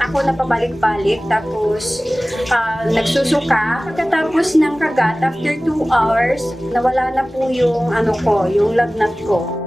ako na pabalik-balik, tapos nagsusuka. Pagkatapos ng kagat, after 2 hours, nawala na po yung yung lagnat ko.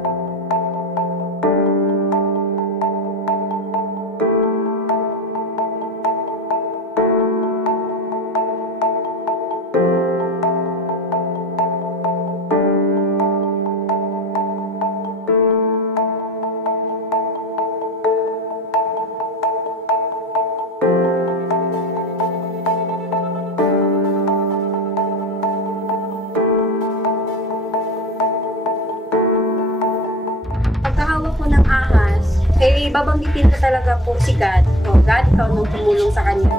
Pagkahawak ko ng ahas, babanggitin ko talaga po si God. God, ikaw nang tumulong sa kanya.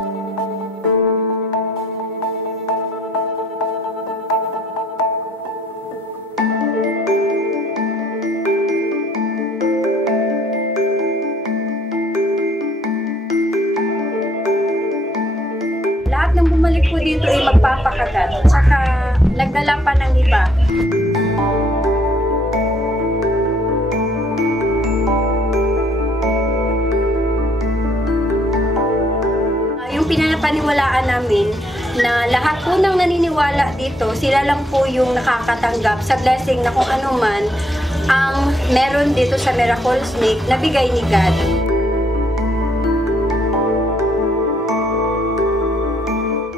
Lahat ng bumalik po dito ay magpapakagat. Tsaka nagdala pa ng iba. Yung pinapaniwalaan namin na lahat po ng naniniwala dito, sila lang po yung nakakatanggap sa blessing na kung ano man ang meron dito sa Miracle Snake na bigay ni God.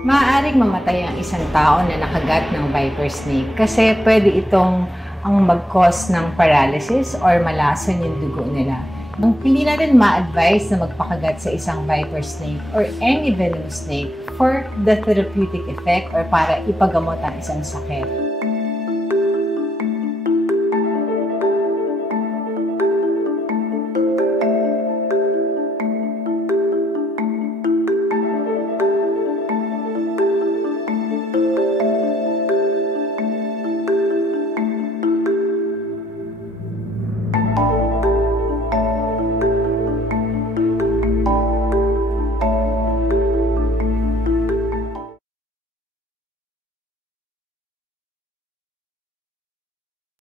Maaaring mamatay ang isang tao na nakagat ng viper snake kasi pwede itong ang mag-cause ng paralysis or malason yung dugo nila. Hindi natin ma-advise na magpakagat sa isang viper snake or any venomous snake for the therapeutic effect or para ipagamot ang isang sakit.